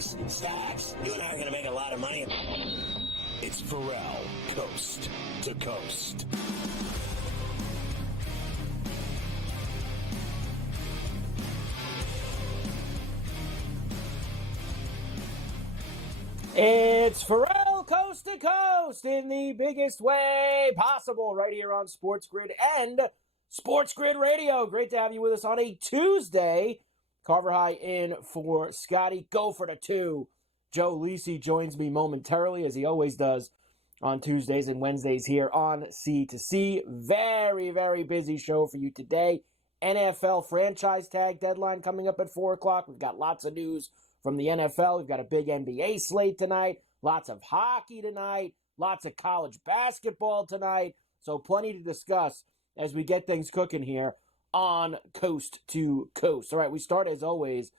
Stacks. You and I are going to make a lot of money. It's Ferrall, coast to coast. It's Ferrall, coast to coast, in the biggest way possible, right here on SportsGrid and SportsGrid Radio. Great to have you with us on a Tuesday. Carver High in for Scotty. Go for the two. Joe Lisi joins me momentarily, as he always does on Tuesdays and Wednesdays here on C2C. Very, very busy show for you today. NFL franchise tag deadline coming up at 4 o'clock. We've got lots of news from the NFL. We've got a big NBA slate tonight. Lots of hockey tonight. Lots of college basketball tonight. So plenty to discuss as we get things cooking here on Coast to Coast. All right, we start as always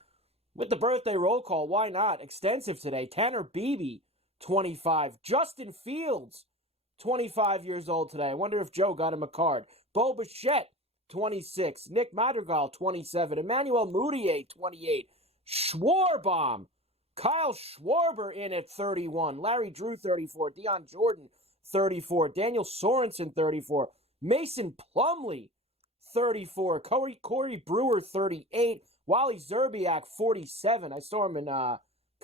with the birthday roll call. Why not? Extensive today. Tanner Beebe, 25. Justin Fields, 25 years old today. I wonder if Joe got him a card. Bo Bichette, 26. Nick Madrigal, 27. Emmanuel Mudiay, 28. Schwarbaum, Kyle Schwarber in at 31. Larry Drew, 34. Deion Jordan, 34. Daniel Sorensen, 34. Mason Plumlee, 34. Corey Brewer, 38. Wally Zerbiak, 47. I saw him in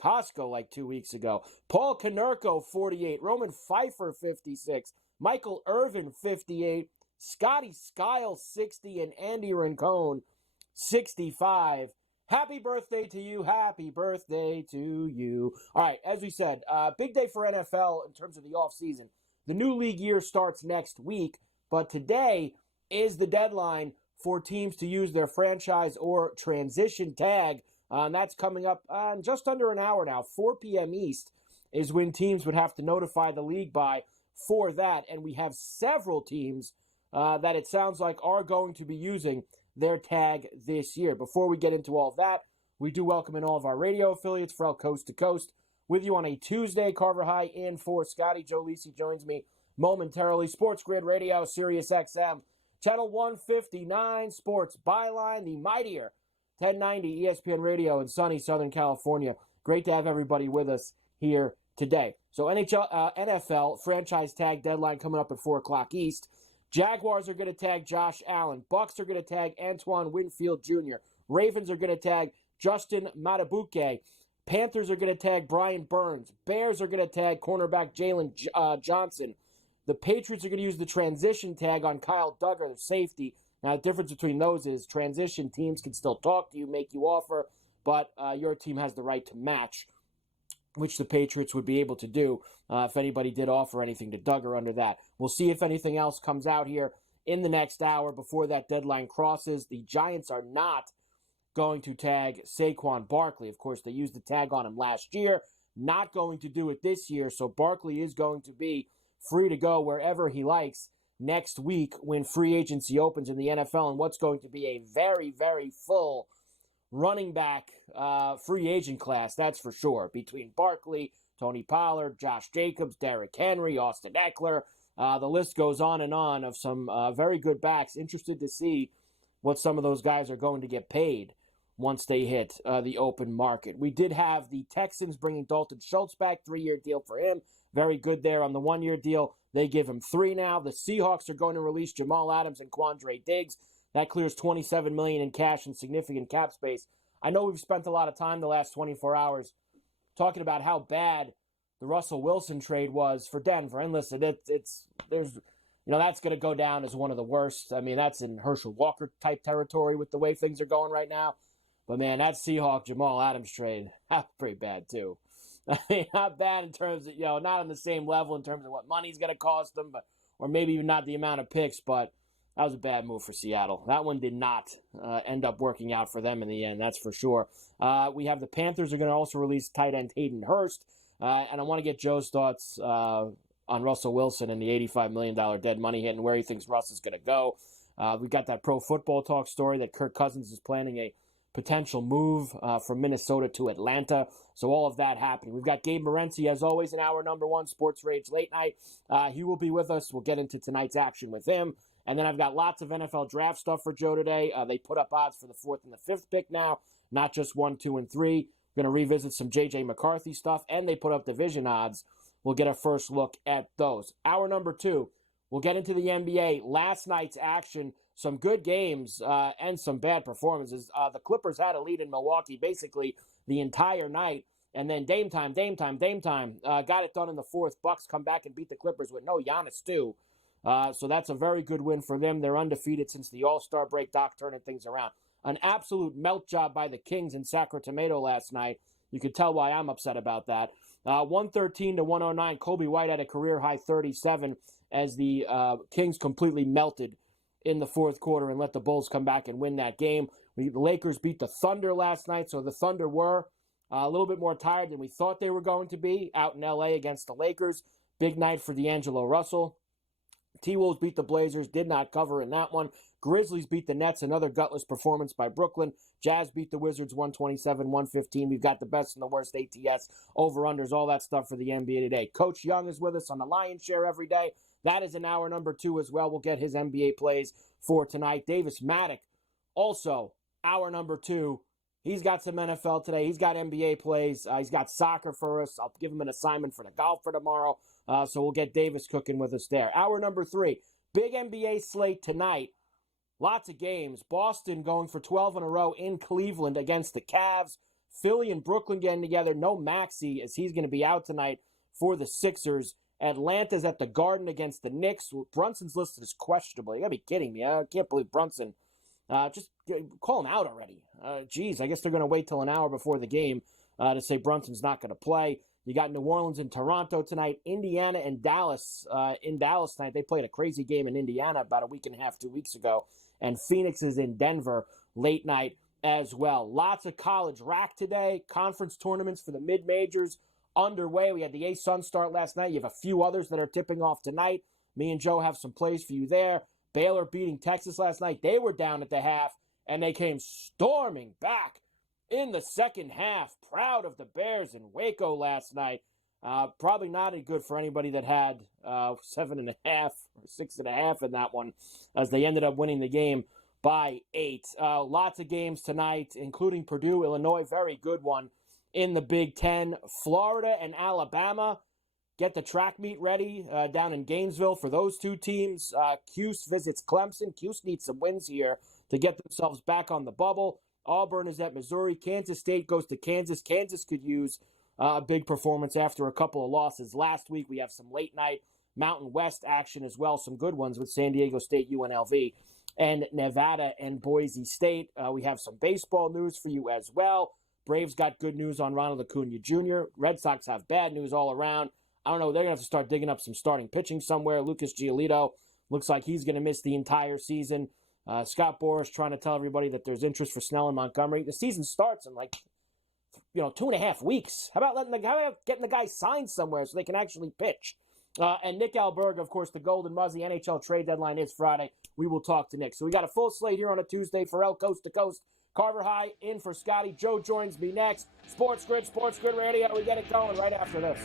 Costco like 2 weeks ago. Paul Konerko, 48. Roman Pfeiffer, 56. Michael Irvin, 58. Scotty Skiles, 60. And Andy Rincon, 65. Happy birthday to you. Happy birthday to you. All right, as we said, big day for NFL in terms of the offseason. The new league year starts next week, but today is the deadline for teams to use their franchise or transition tag. And that's coming up in just under an hour now. 4 p.m. East is when teams would have to notify the league by for that. And we have several teams that it sounds like are going to be using their tag this year. Before we get into all of that, we do welcome in all of our radio affiliates for Coast to Coast with you on a Tuesday. Carver High in for Scotty. Joe Lisi joins me momentarily. SportsGrid Radio, Sirius XM, Channel 159, Sports Byline, the mightier 1090 ESPN Radio in sunny Southern California. Great to have everybody with us here today. So NFL franchise tag deadline coming up at 4 o'clock East. Jaguars are going to tag Josh Allen. Bucks are going to tag Antoine Winfield Jr. Ravens are going to tag Justin Matabuke. Panthers are going to tag Brian Burns. Bears are going to tag cornerback Jalen Johnson. The Patriots are going to use the transition tag on Kyle Duggar, the safety. Now, the difference between those is transition teams can still talk to you, make you offer, but your team has the right to match, which the Patriots would be able to do if anybody did offer anything to Duggar under that. We'll see if anything else comes out here in the next hour before that deadline crosses. The Giants are not going to tag Saquon Barkley. Of course, they used the tag on him last year. Not going to do it this year, so Barkley is going to be free to go wherever he likes next week when free agency opens in the NFL, and what's going to be a very, very full running back free agent class, that's for sure, between Barkley, Tony Pollard, Josh Jacobs, Derrick Henry, Austin Eckler. The list goes on and on of some very good backs. Interested to see what some of those guys are going to get paid once they hit the open market. We did have the Texans bringing Dalton Schultz back, 3-year deal for him. Very good there on the 1-year deal. They give him 3 now. The Seahawks are going to release Jamal Adams and Quandre Diggs. That clears $27 million in cash and significant cap space. I know we've spent a lot of time the last 24 hours talking about how bad the Russell Wilson trade was for Denver. And listen, that's going to go down as one of the worst. I mean, that's in Herschel Walker type territory with the way things are going right now. But man, that Seahawk Jamal Adams trade, that's pretty bad too. I mean, not bad in terms of, not on the same level in terms of what money's going to cost them, or maybe even not the amount of picks, but that was a bad move for Seattle. That one did not end up working out for them in the end, that's for sure. We have the Panthers are going to also release tight end Hayden Hurst, and I want to get Joe's thoughts on Russell Wilson and the $85 million dead money hit and where he thinks Russ is going to go. We got that Pro Football Talk story that Kirk Cousins is planning a potential move from Minnesota to Atlanta. So all of that happening. We've got Gabe Morency, as always, in our number one Sports Rage Late Night. He will be with us. We'll get into tonight's action with him. And then I've got lots of NFL draft stuff for Joe today. They put up odds for the 4th and the 5th pick now, not just 1, 2, and 3. We're going to revisit some J.J. McCarthy stuff, and they put up division odds. We'll get a first look at those. Hour number 2, we'll get into the NBA. Last night's action, some good games and some bad performances. The Clippers had a lead in Milwaukee basically the entire night, and then Dame time. Got it done in the fourth. Bucks come back and beat the Clippers with no Giannis too. So that's a very good win for them. They're undefeated since the All-Star break. Doc turning things around. An absolute melt job by the Kings in Sacramento last night. You could tell why I'm upset about that. 113-109. Kobe White had a career-high 37 as the Kings completely melted in the fourth quarter and let the Bulls come back and win that game. The Lakers beat the Thunder last night, so the Thunder were a little bit more tired than we thought they were going to be out in L.A. against the Lakers. Big night for D'Angelo Russell. T-Wolves beat the Blazers, did not cover in that one. Grizzlies beat the Nets, another gutless performance by Brooklyn. Jazz beat the Wizards 127-115. We've got the best and the worst ATS, over-unders, all that stuff for the NBA today. Coach Young is with us on the Lion's Share every day. That is in hour number 2 as well. We'll get his NBA plays for tonight. Davis Maddock, also hour number 2. He's got some NFL today. He's got NBA plays. He's got soccer for us. I'll give him an assignment for the golf for tomorrow. So we'll get Davis cooking with us there. Hour number 3, big NBA slate tonight. Lots of games. Boston going for 12 in a row in Cleveland against the Cavs. Philly and Brooklyn getting together. No Maxey as he's going to be out tonight for the Sixers. Atlanta's at the Garden against the Knicks. Brunson's listed as questionable. You got to be kidding me. I can't believe Brunson. Just call him out already. Geez, I guess they're going to wait till an hour before the game to say Brunson's not going to play. You got New Orleans and Toronto tonight. Indiana and Dallas. In Dallas tonight, they played a crazy game in Indiana about a week and a half, 2 weeks ago. And Phoenix is in Denver late night as well. Lots of college rack today. Conference tournaments for the mid-majors underway. We had the A-Sun start last night. You have a few others that are tipping off tonight. Me and Joe have some plays for you there. Baylor beating Texas last night. They were down at the half, and they came storming back in the second half. Proud of the Bears in Waco last night. Probably not good for anybody that had 7.5 or 6.5 in that one, as they ended up winning the game by 8. Lots of games tonight, including Purdue, Illinois, very good one in the Big Ten. Florida and Alabama get the track meet ready down in Gainesville for those two teams. Cuse visits Clemson. Cuse needs some wins here to get themselves back on the bubble. Auburn is at Missouri. Kansas State goes to Kansas. Kansas could use a big performance after a couple of losses last week. We have some late night Mountain West action as well, some good ones with San Diego State, UNLV, and Nevada and Boise State. We have some baseball news for you as well. Braves got good news on Ronald Acuna Jr. Red Sox have bad news all around. I don't know, they're going to have to start digging up some starting pitching somewhere. Lucas Giolito looks like he's going to miss the entire season. Scott Boras trying to tell everybody that there's interest for Snell and Montgomery. The season starts in 2.5 weeks. How about getting the guy signed somewhere so they can actually pitch? And Nick Alberga, of course, the Golden Muzzy. NHL trade deadline is Friday. We will talk to Nick. So we got a full slate here on a Tuesday. Ferrall Coast to Coast. Carver High in for Scotty. Joe joins me next. SportsGrid Radio. We get it going right after this.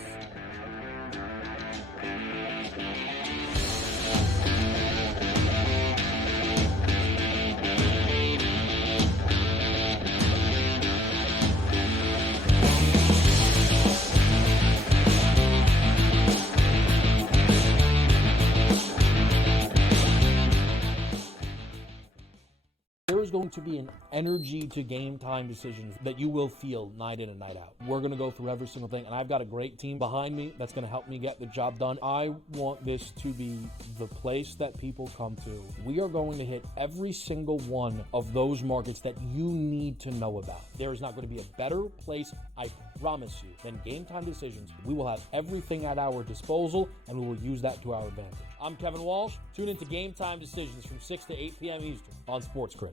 There is going to be an energy to game time decisions that you will feel night in and night out. We're going to go through every single thing, and I've got a great team behind me that's going to help me get the job done. I want this to be the place that people come to. We are going to hit every single one of those markets that you need to know about. There is not going to be a better place, I promise you, than Game Time Decisions. We will have everything at our disposal, and we will use that to our advantage. I'm Kevin Walsh. Tune into Game Time Decisions from 6 to 8 p.m. Eastern on SportsGrid.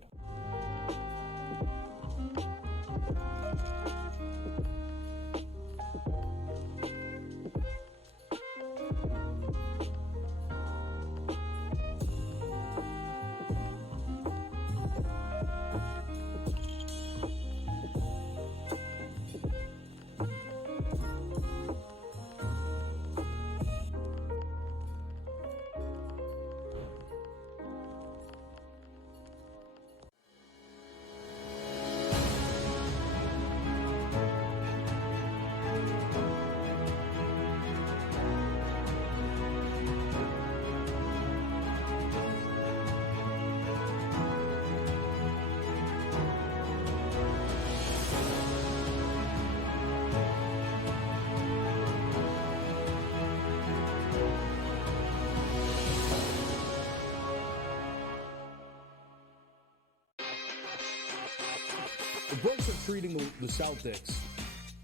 books are treating the Celtics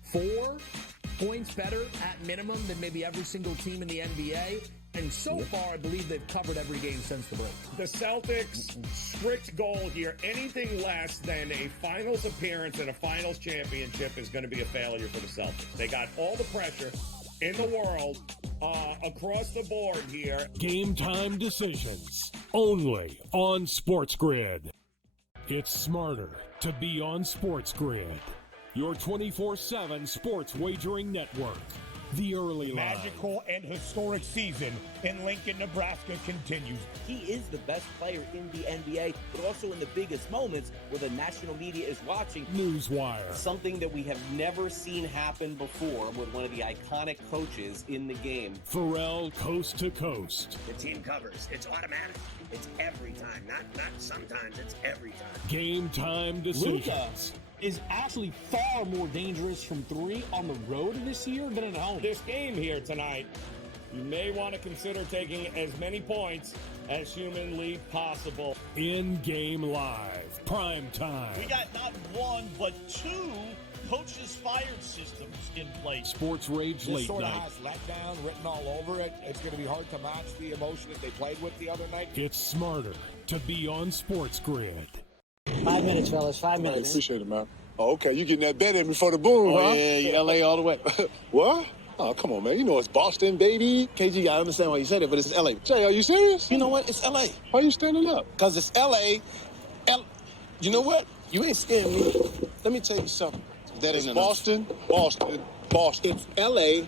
4 points better at minimum than maybe every single team in the NBA. And so far, I believe they've covered every game since the break. The Celtics' strict goal here, anything less than a finals appearance and a finals championship is going to be a failure for the Celtics. They got all the pressure in the world across the board here. Game time decisions only on SportsGrid. It's smarter to be on SportsGrid, your 24/7 sports wagering network. The early line. Magical and historic season in Lincoln, Nebraska continues. He is the best player in the NBA, but also in the biggest moments where the national media is watching. Newswire. Something that we have never seen happen before with one of the iconic coaches in the game. Ferrall coast to coast. The team covers. It's automatic. It's every time. Not sometimes. It's every time. Game time decisions. Luka is actually far more dangerous from 3 on the road this year than at home. This game here tonight, you may want to consider taking as many points as humanly possible. In-game live. Prime time. We got not 1, but 2 coaches fired systems in place. Sports Rage Late sort of Night. has letdown written all over it. It's going to be hard to match the emotion that they played with the other night. It's smarter to be on SportsGrid. 5 minutes, fellas. 5 minutes. I appreciate it, man. Oh, okay, you getting that bet in before the boom, huh? Yeah, LA all the way. What? Oh, come on, man. You know it's Boston, baby. KG, I understand why you said it, but it's LA. Jay, are you serious? You know what? It's LA. Why are you standing up? Because it's LA. You know what? You ain't scaring me. Let me tell you something. That It's ain't Boston, Boston, Boston. It's LA.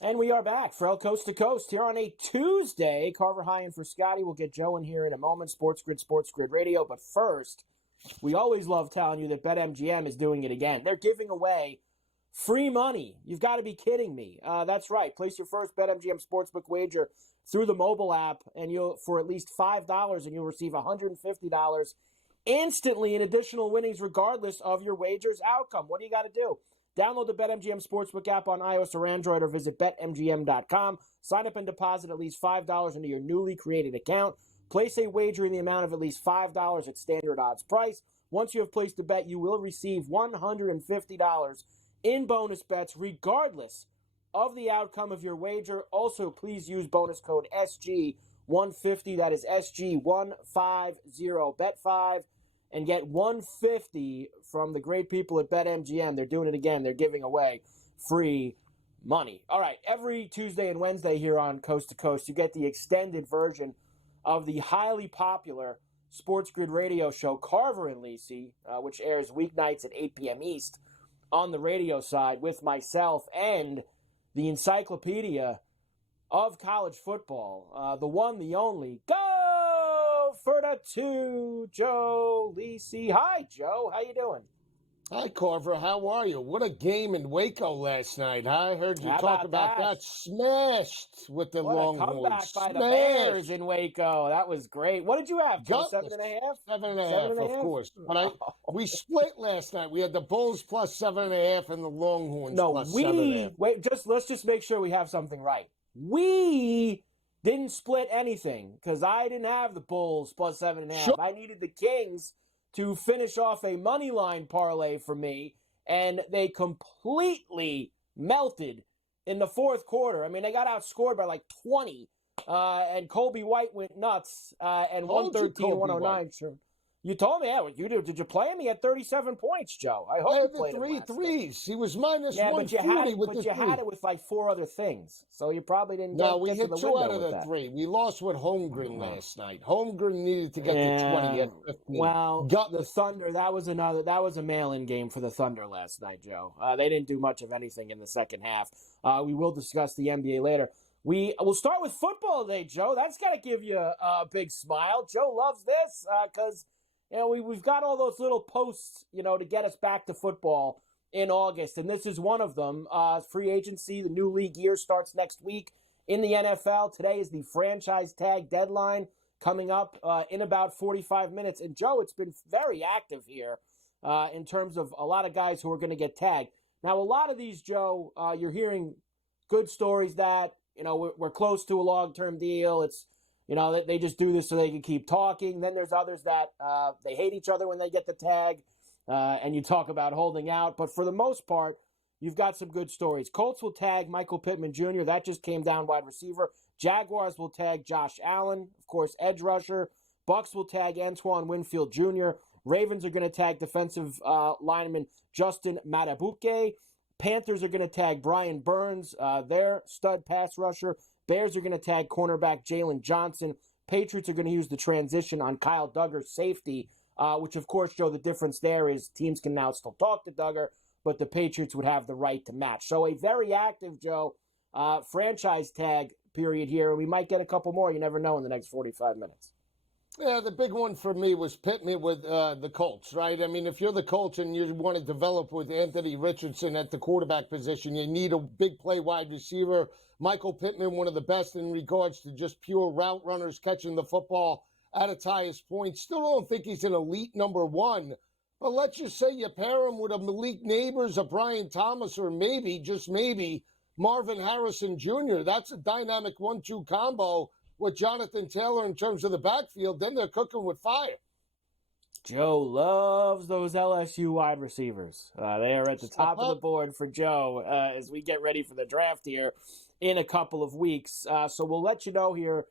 And we are back. Ferrall Coast to Coast here on a Tuesday. Carver High in for Scotty. We'll get Joe in here in a moment. SportsGrid Radio. But first, we always love telling you that BetMGM is doing it again. They're giving away free money. You've got to be kidding me. That's right. Place your first BetMGM Sportsbook wager through the mobile app and you'll for at least $5 and you'll receive $150 instantly in additional winnings regardless of your wager's outcome. What do you got to do? Download the BetMGM Sportsbook app on iOS or Android or visit BetMGM.com. Sign up and deposit at least $5 into your newly created account. Place a wager in the amount of at least $5 at standard odds price. Once you have placed a bet, you will receive $150 in bonus bets regardless of the outcome of your wager. Also, please use bonus code SG150. That is SG150. Bet5. And get $150 from the great people at BetMGM. They're doing it again. They're giving away free money. All right, every Tuesday and Wednesday here on Coast to Coast, you get the extended version of the highly popular SportsGrid radio show, Carver and Lisi, which airs weeknights at 8 p.m. East on the radio side with myself and the encyclopedia of college football, the one, the only, Go for the 2, Joe Lisi. Hi, Joe. How you doing? Hi, Carver. How are you? What a game in Waco last night, huh? I heard you talk about that. Smashed with the Longhorns. What a comeback by the Bears in Waco. That was great. What did you have, Joe? 7.5? 7.5, of course. But we split last night. We had the Bulls plus 7.5 and the Longhorns plus 7.5. Wait, let's just make sure we have something right. We didn't split anything because I didn't have the Bulls plus 7.5. Sure. I needed the Kings to finish off a money line parlay for me, and they completely melted in the fourth quarter. I mean, they got outscored by like 20, and Kobe White went nuts, and 113-109. Sure. You told me, yeah, you did. Did you play him? He had 37 points, Joe. I hope you played him last threes. He was minus 140 but you had it with like 4 other things, so you probably didn't. No, we hit 2 out of the 3. We lost with Holmgren last night. Holmgren needed to get to 20 at 15. Well, the Thunder. That was a mail-in game for the Thunder last night, Joe. They didn't do much of anything in the second half. We will discuss the NBA later. We'll start with football today, Joe. That's got to give you a big smile. Joe loves this because we've got all those little posts, to get us back to football in August, and this is one of them. Free agency, the new league year starts next week in the NFL. Today is the franchise tag deadline coming up in about 45 minutes. And, Joe, it's been very active here in terms of a lot of guys who are going to get tagged. Now, a lot of these, Joe, you're hearing good stories that, we're close to a long-term deal. It's, they just do this so they can keep talking. Then there's others that they hate each other when they get the tag, and you talk about holding out. But for the most part, you've got some good stories. Colts will tag Michael Pittman Jr. That just came down, wide receiver. Jaguars will tag Josh Allen, of course, edge rusher. Bucks will tag Antoine Winfield Jr. Ravens are going to tag defensive lineman Justin Matabuke. Panthers are going to tag Brian Burns, their stud pass rusher. Bears are going to tag cornerback Jalen Johnson. Patriots are going to use the transition on Kyle Duggar's safety, which, of course, Joe, the difference there is teams can now still talk to Duggar, but the Patriots would have the right to match. So a very active, Joe, franchise tag period here, and we might get a couple more. You never know in the next 45 minutes. Yeah, the big one for me was Pittman with the Colts, right? I mean, if you're the Colts and you want to develop with Anthony Richardson at the quarterback position, you need a big play wide receiver. Michael Pittman, one of the best in regards to just pure route runners catching the football at its highest point. Still don't think he's an elite number one, but let's just say you pair him with a Malik Neighbors, a Brian Thomas, or maybe, just maybe, Marvin Harrison Jr. That's a dynamic 1-2 combo with Jonathan Taylor in terms of the backfield. Then they're cooking with fire. Joe loves those LSU wide receivers. They are at the top of the board for Joe as we get ready for the draft here in a couple of weeks. So we'll let you know here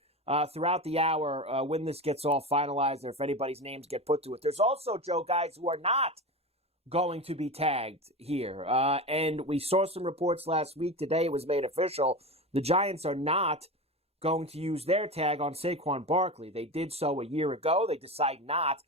throughout the hour when this gets all finalized or if anybody's names get put to it. There's also, Joe, guys who are not going to be tagged here. And we saw some reports last week. Today it was made official. The Giants are not going to use their tag on Saquon Barkley. They did so a year ago. They decide not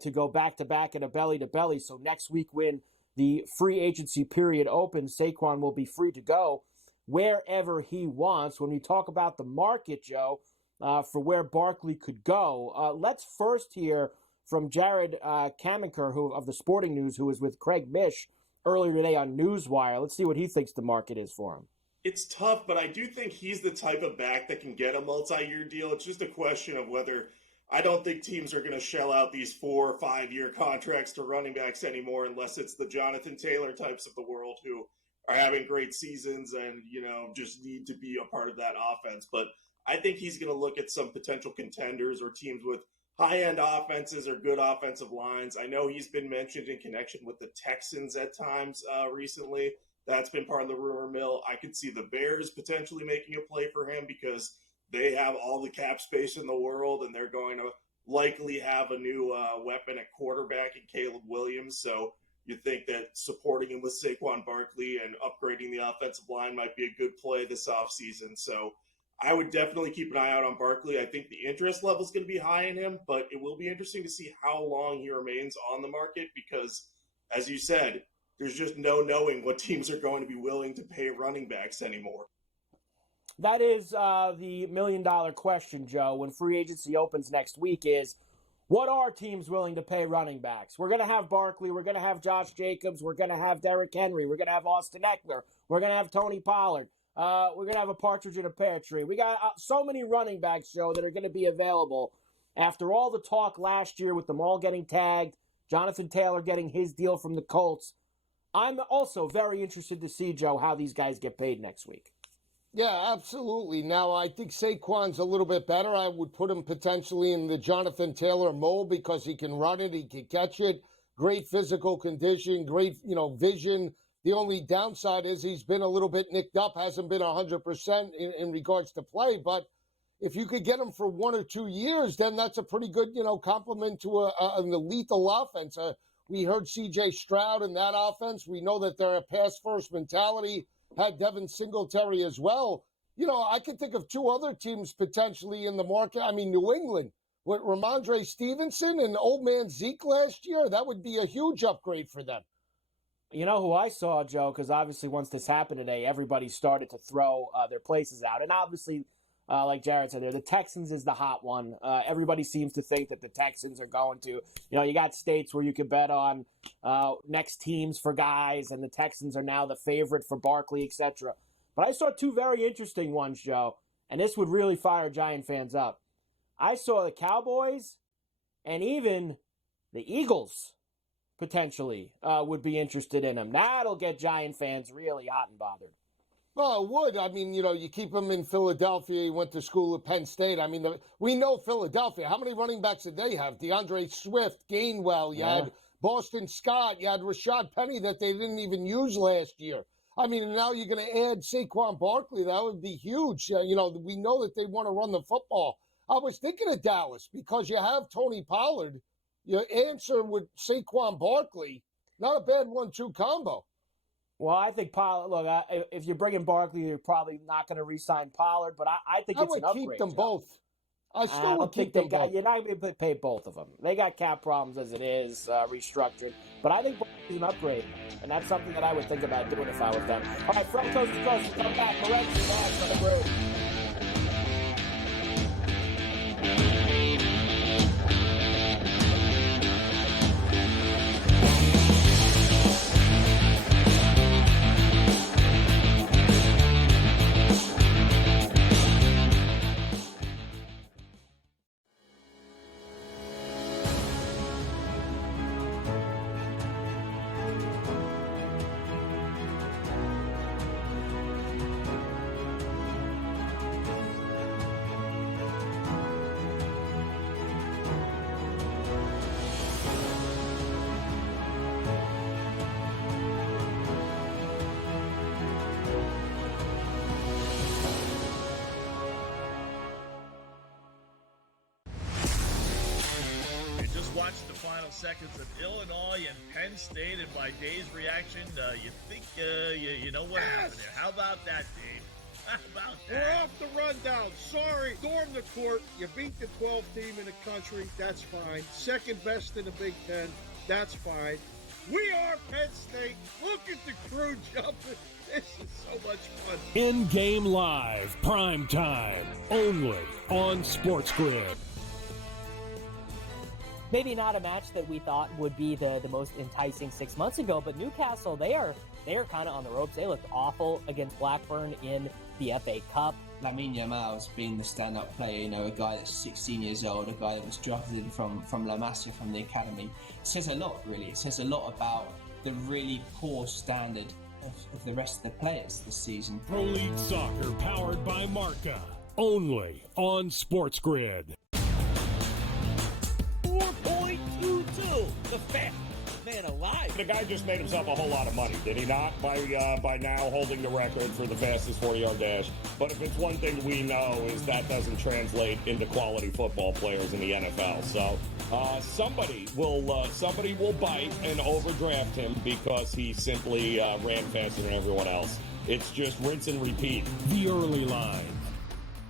to go back-to-back in a belly-to-belly. So next week when the free agency period opens, Saquon will be free to go wherever he wants. When we talk about the market, Joe, for where Barkley could go, let's first hear from Jared Kamenker of the Sporting News, who was with Craig Mish earlier today on Newswire. Let's see what he thinks the market is for him. It's tough, but I do think he's the type of back that can get a multi-year deal. It's just a question of whether – I don't think teams are going to shell out these 4 or 5-year contracts to running backs anymore unless it's the Jonathan Taylor types of the world who are having great seasons and, just need to be a part of that offense. But I think he's going to look at some potential contenders or teams with high-end offenses or good offensive lines. I know he's been mentioned in connection with the Texans at times recently. That's been part of the rumor mill. I could see the Bears potentially making a play for him because they have all the cap space in the world, and they're going to likely have a new weapon at quarterback in Caleb Williams. So you think that supporting him with Saquon Barkley and upgrading the offensive line might be a good play this offseason. So I would definitely keep an eye out on Barkley. I think the interest level is going to be high in him, but it will be interesting to see how long he remains on the market because, as you said, there's just no knowing what teams are going to be willing to pay running backs anymore. That is the million-dollar question, Joe, when free agency opens next week is, what are teams willing to pay running backs? We're going to have Barkley. We're going to have Josh Jacobs. We're going to have Derrick Henry. We're going to have Austin Eckler. We're going to have Tony Pollard. We're going to have a partridge in a pear tree. We got so many running backs, Joe, that are going to be available after all the talk last year with them all getting tagged, Jonathan Taylor getting his deal from the Colts. I'm also very interested to see, Joe, how these guys get paid next week. Yeah, absolutely. Now, I think Saquon's a little bit better. I would put him potentially in the Jonathan Taylor mold because he can run it, he can catch it, great physical condition, great, vision. The only downside is he's been a little bit nicked up, hasn't been 100% in regards to play. But if you could get him for 1 or 2 years, then that's a pretty good, compliment to an lethal offense. We heard C.J. Stroud in that offense. We know that they're a pass-first mentality. Had Devin Singletary as well. I could think of 2 other teams potentially in the market. I mean, New England with Ramondre Stevenson and old man Zeke last year. That would be a huge upgrade for them. You know who I saw, Joe, because obviously once this happened today, everybody started to throw their places out. And obviously, like Jared said there, the Texans is the hot one. Everybody seems to think that the Texans are going to, you got states where you could bet on next teams for guys, and the Texans are now the favorite for Barkley, etc. But I saw two very interesting ones, Joe, and this would really fire Giant fans up. I saw the Cowboys and even the Eagles potentially would be interested in him. That'll get Giant fans really hot and bothered. Well, it would. I mean, you keep him in Philadelphia. He went to school at Penn State. I mean, we know Philadelphia. How many running backs did they have? DeAndre Swift, Gainwell. You had Boston Scott. You had Rashad Penny that they didn't even use last year. I mean, now you're going to add Saquon Barkley. That would be huge. We know that they want to run the football. I was thinking of Dallas because you have Tony Pollard. Your answer with Saquon Barkley, not a bad 1-2 combo. Well, I think Pollard, look, if you're bringing Barkley, you're probably not going to re-sign Pollard, but I think it's an upgrade. I would keep them both. I still would keep them both. You're not going to pay both of them. They got cap problems as it is, restructured. But I think Barkley's an upgrade, and that's something that I would think about doing if I was them. All right, from coast to coast, we'll come back. Morency next on the Groove. Watched the final seconds of Illinois and Penn State, and by Dave's reaction, you think you know what happened there. How about that, Dave? How about that? We're off the rundown. Sorry. Storm the court. You beat the 12th team in the country. That's fine. Second best in the Big Ten. That's fine. We are Penn State. Look at the crew jumping. This is so much fun. In-game live, prime time, only on SportsGrid. Maybe not a match that we thought would be the most enticing 6 months ago, but Newcastle, they are kind of on the ropes. They looked awful against Blackburn in the FA Cup. Lamine Yamal's been the stand-up player, a guy that's 16 years old, a guy that was drafted from La Masia from the academy. It says a lot, really. It says a lot about the really poor standard of the rest of the players this season. Pro League Soccer powered by Marca, only on SportsGrid. 4.22. The fat man alive. The guy just made himself a whole lot of money, did he not? By now holding the record for the fastest 40-yard dash. But if it's one thing we know is that doesn't translate into quality football players in the NFL. So somebody will bite and overdraft him because he simply ran faster than everyone else. It's just rinse and repeat. The early line,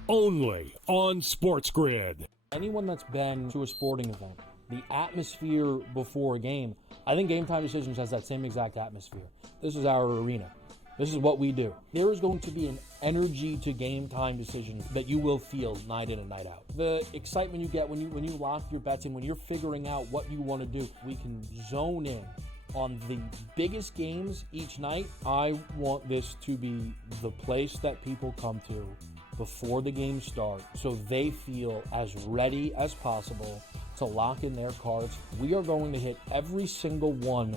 only on SportsGrid. Anyone that's been to a sporting event, the atmosphere before a game, I think Game Time Decisions has that same exact atmosphere. This is our arena. This is what we do. There is going to be an energy to Game Time Decisions that you will feel night in and night out. The excitement you get when you lock your bets in, when you're figuring out what you want to do, we can zone in on the biggest games each night. I want this to be the place that people come to before the game starts, so they feel as ready as possible to lock in their cards. We are going to hit every single one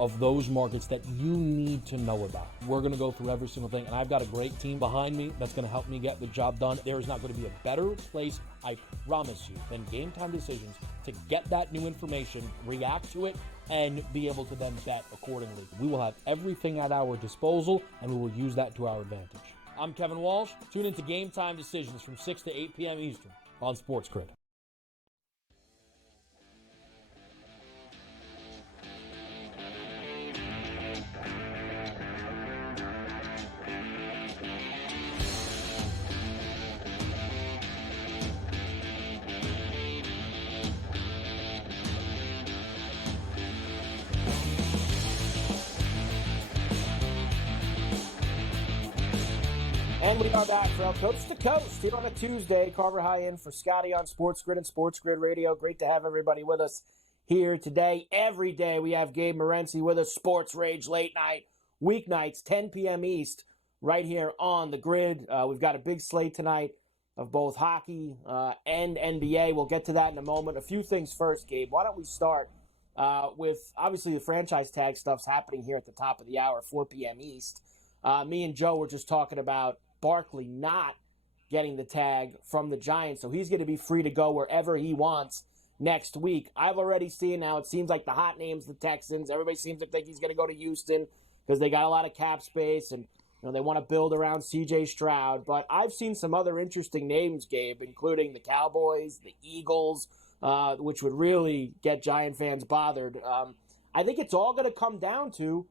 of those markets that you need to know about. We're going to go through every single thing, and I've got a great team behind me that's going to help me get the job done. There is not going to be a better place, I promise you, than Game Time Decisions to get that new information, react to it, and be able to then bet accordingly. We will have everything at our disposal, and we will use that to our advantage. I'm Kevin Walsh. Tune into Game Time Decisions from 6 to 8 p.m. Eastern on SportsGrid. And we are back from Coast to Coast here on a Tuesday. Carver High in for Scotty on SportsGrid and SportsGrid Radio. Great to have everybody with us here today. Every day we have Gabe Morency with us, Sports Rage Late Night, weeknights, 10 p.m. East, right here on the grid. We've got a big slate tonight of both hockey and NBA. We'll get to that in a moment. A few things first, Gabe. Why don't we start with, obviously, the franchise tag stuff's happening here at the top of the hour, 4 p.m. East. Me and Joe were just talking about Barkley not getting the tag from the Giants, so he's going to be free to go wherever he wants next week. I've already seen now, it seems like the hot name's the Texans. Everybody seems to think he's going to go to Houston because they got a lot of cap space and they want to build around C.J. Stroud. But I've seen some other interesting names, Gabe, including the Cowboys, the Eagles, which would really get Giant fans bothered. I think it's all going to come down to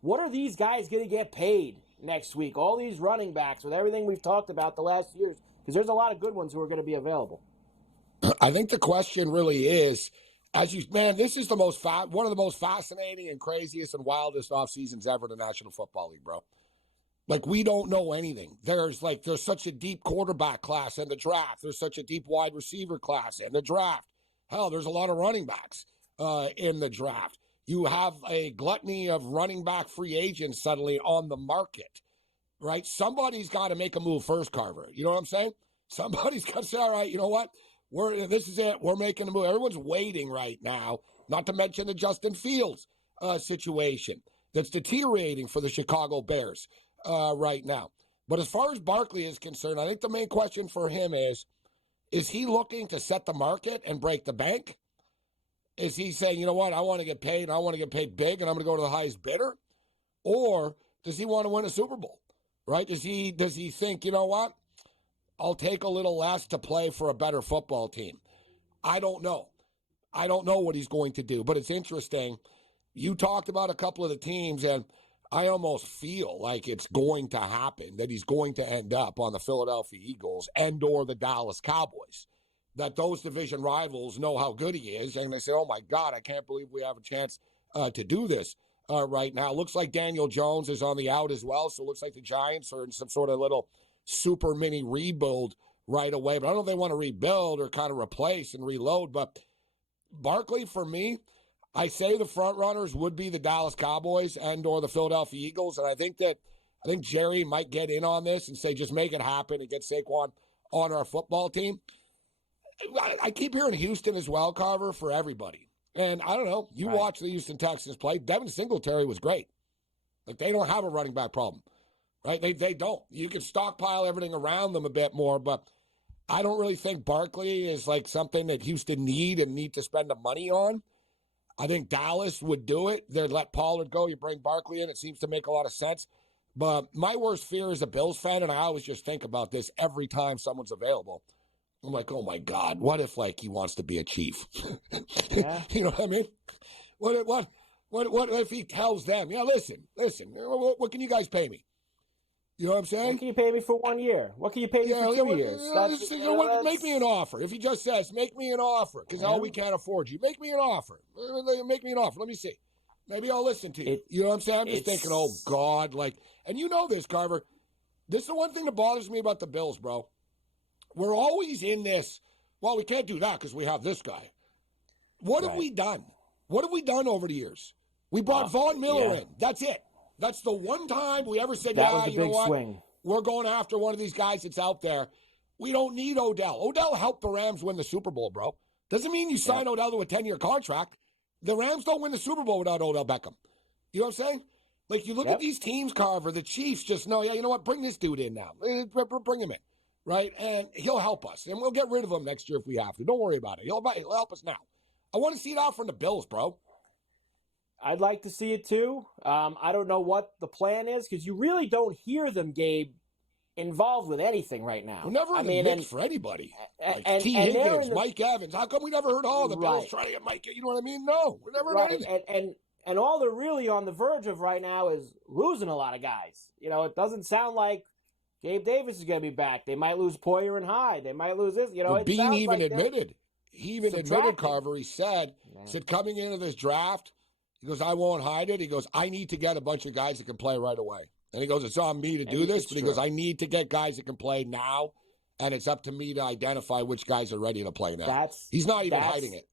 what are these guys going to get paid next week? All these running backs with everything we've talked about the last years, because there's a lot of good ones who are going to be available. I think the question really is, this is one of the most fascinating and craziest and wildest off seasons ever in the National Football League, bro. Like, we don't know anything. There's such a deep quarterback class in the draft. There's such a deep wide receiver class in the draft. Hell, there's a lot of running backs in the draft. You have a gluttony of running back free agents suddenly on the market, right? Somebody's got to make a move first, Carver. You know what I'm saying? Somebody's got to say, all right, you know what? This is it. We're making a move. Everyone's waiting right now, not to mention the Justin Fields situation that's deteriorating for the Chicago Bears right now. But as far as Barkley is concerned, I think the main question for him is he looking to set the market and break the bank? Is he saying, you know what, I want to get paid, and I want to get paid big, and I'm going to go to the highest bidder? Or does he want to win a Super Bowl, right? Does he think, you know what, I'll take a little less to play for a better football team? I don't know. I don't know what he's going to do, but it's interesting. You talked about a couple of the teams, and I almost feel like it's going to happen, that he's going to end up on the Philadelphia Eagles and or the Dallas Cowboys. That those division rivals know how good he is, and they say, oh, my God, I can't believe we have a chance to do this right now. Looks like Daniel Jones is on the out as well, so it looks like the Giants are in some sort of little super mini rebuild right away. But I don't know if they want to rebuild or kind of replace and reload. But Barkley, for me, I say the front runners would be the Dallas Cowboys and or the Philadelphia Eagles, and I think Jerry might get in on this and say, just make it happen and get Saquon on our football team. I keep hearing Houston as well, Carver, for everybody. And I don't know. You watch the Houston Texans play. Devin Singletary was great. Like, they don't have a running back problem, right? They don't. You can stockpile everything around them a bit more, but I don't really think Barkley is like something that Houston need to spend the money on. I think Dallas would do it. They'd let Pollard go. You bring Barkley in. It seems to make a lot of sense. But my worst fear is a Bills fan, and I always just think about this every time someone's available. I'm like, oh, my God, what if, he wants to be a Chief? Yeah. You know what I mean? What if he tells them, listen, what can you guys pay me? You know what I'm saying? What can you pay me for 1 year? What can you pay me for 2 years? Make me an offer. If he just says, make me an offer, because we can't afford you. Make me an offer. Make me an offer. Let me see. Maybe I'll listen to you. You know what I'm saying? I'm just thinking, oh, God. And you know this, Carver. This is the one thing that bothers me about the Bills, bro. We're always in this, well, we can't do that because we have this guy. What have we done? What have we done over the years? We brought Von Miller in. That's it. That's the one time we ever said, you know what? Swing. We're going after one of these guys that's out there. We don't need Odell. Odell helped the Rams win the Super Bowl, bro. Doesn't mean you sign Odell to a 10-year contract. The Rams don't win the Super Bowl without Odell Beckham. You know what I'm saying? Like, you look at these teams, Carver, the Chiefs just know, you know what? Bring this dude in now. Bring him in. Right, and he'll help us, and we'll get rid of him next year if we have to. Don't worry about it. He'll help us now. I want to see it out from the Bills, bro. I'd like to see it too. I don't know what the plan is because you really don't hear them, Gabe, involved with anything right now. We're never in the mix for anybody. Like T. Higgins, Mike Evans. How come we never heard the Bills trying to get Mike? You know what I mean? No, we're never heard anything. And all they're really on the verge of right now is losing a lot of guys. It doesn't sound like Gabe Davis is going to be back. They might lose Poyer and Hyde. They might lose this. Bean even admitted. He even admitted, Carver, he said coming into this draft, he goes, I won't hide it. He goes, I need to get a bunch of guys that can play right away. And he goes, it's on me to do this. But he goes, I need to get guys that can play now, and it's up to me to identify which guys are ready to play now. He's not even hiding it.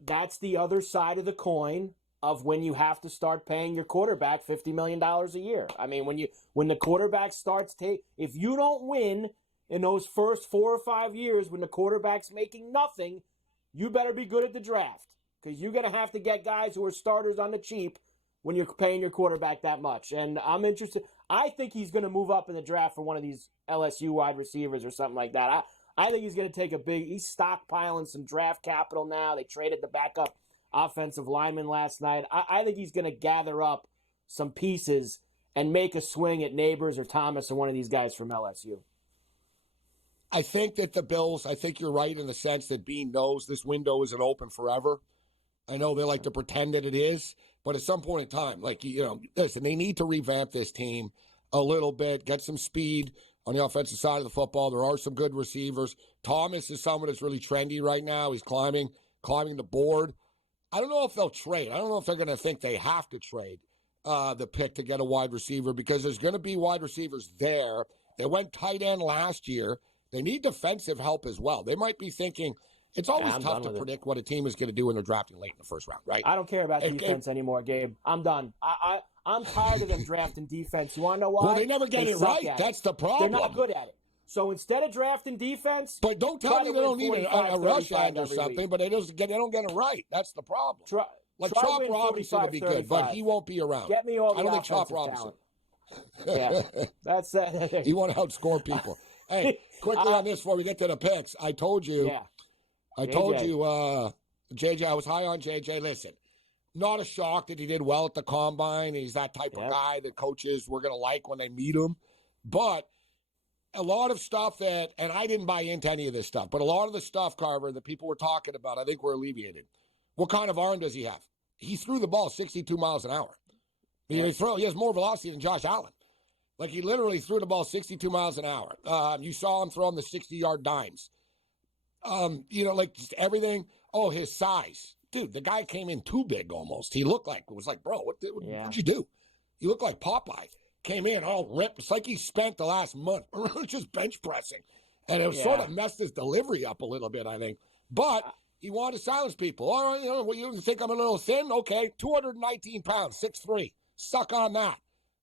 That's the other side of the coin of when you have to start paying your quarterback $50 million a year. I mean, when the quarterback starts if you don't win in those first 4 or 5 years when the quarterback's making nothing, you better be good at the draft, because you're going to have to get guys who are starters on the cheap when you're paying your quarterback that much. And I'm interested. I think he's going to move up in the draft for one of these LSU wide receivers or something like that. I think he's going to take he's stockpiling some draft capital now. They traded the backup offensive lineman last night. I think he's going to gather up some pieces and make a swing at Neighbors or Thomas or one of these guys from LSU. I think that the Bills, I think you're right in the sense that Bean knows this window isn't open forever. I know they like to pretend that it is, but at some point in time, listen, they need to revamp this team a little bit, get some speed on the offensive side of the football. There are some good receivers. Thomas is someone that's really trendy right now. He's climbing the board. I don't know if they'll trade. I don't know if they're going to think they have to trade the pick to get a wide receiver, because there's going to be wide receivers there. They went tight end last year. They need defensive help as well. They might be thinking, it's always tough to predict what a team is going to do when they're drafting late in the first round, right? I don't care about defense anymore, Gabe. I'm done. I'm tired of them drafting defense. You want to know why? Well, they never get it right. That's the problem. They're not good at it. So instead of drafting defense, but don't tell me they don't need a rush end or something. But they don't get it right. That's the problem. Chop Robinson will be good, but he won't be around. Get me all the I don't think Chop Robinson. Yeah, that's it. You want to outscore people. Hey, quickly on this before we get to the picks. I told you. Yeah. I told you, JJ, I was high on JJ. Listen, not a shock that he did well at the combine. He's that type of guy that coaches were going to like when they meet him. But a lot of stuff that, and I didn't buy into any of this stuff, but a lot of the stuff, Carver, that people were talking about, I think we're alleviated. What kind of arm does he have? He threw the ball 62 miles an hour. He has more velocity than Josh Allen. Like, he literally threw the ball 62 miles an hour. You saw him throwing the 60-yard dimes. Just everything. Oh, his size. Dude, the guy came in too big almost. He looked like, bro, what'd you do? You look like Popeye. Came in all ripped. It's like he spent the last month just bench pressing. And it sort of messed his delivery up a little bit, I think. But he wanted to silence people. All right, you think I'm a little thin? Okay, 219 pounds, 6'3". Suck on that.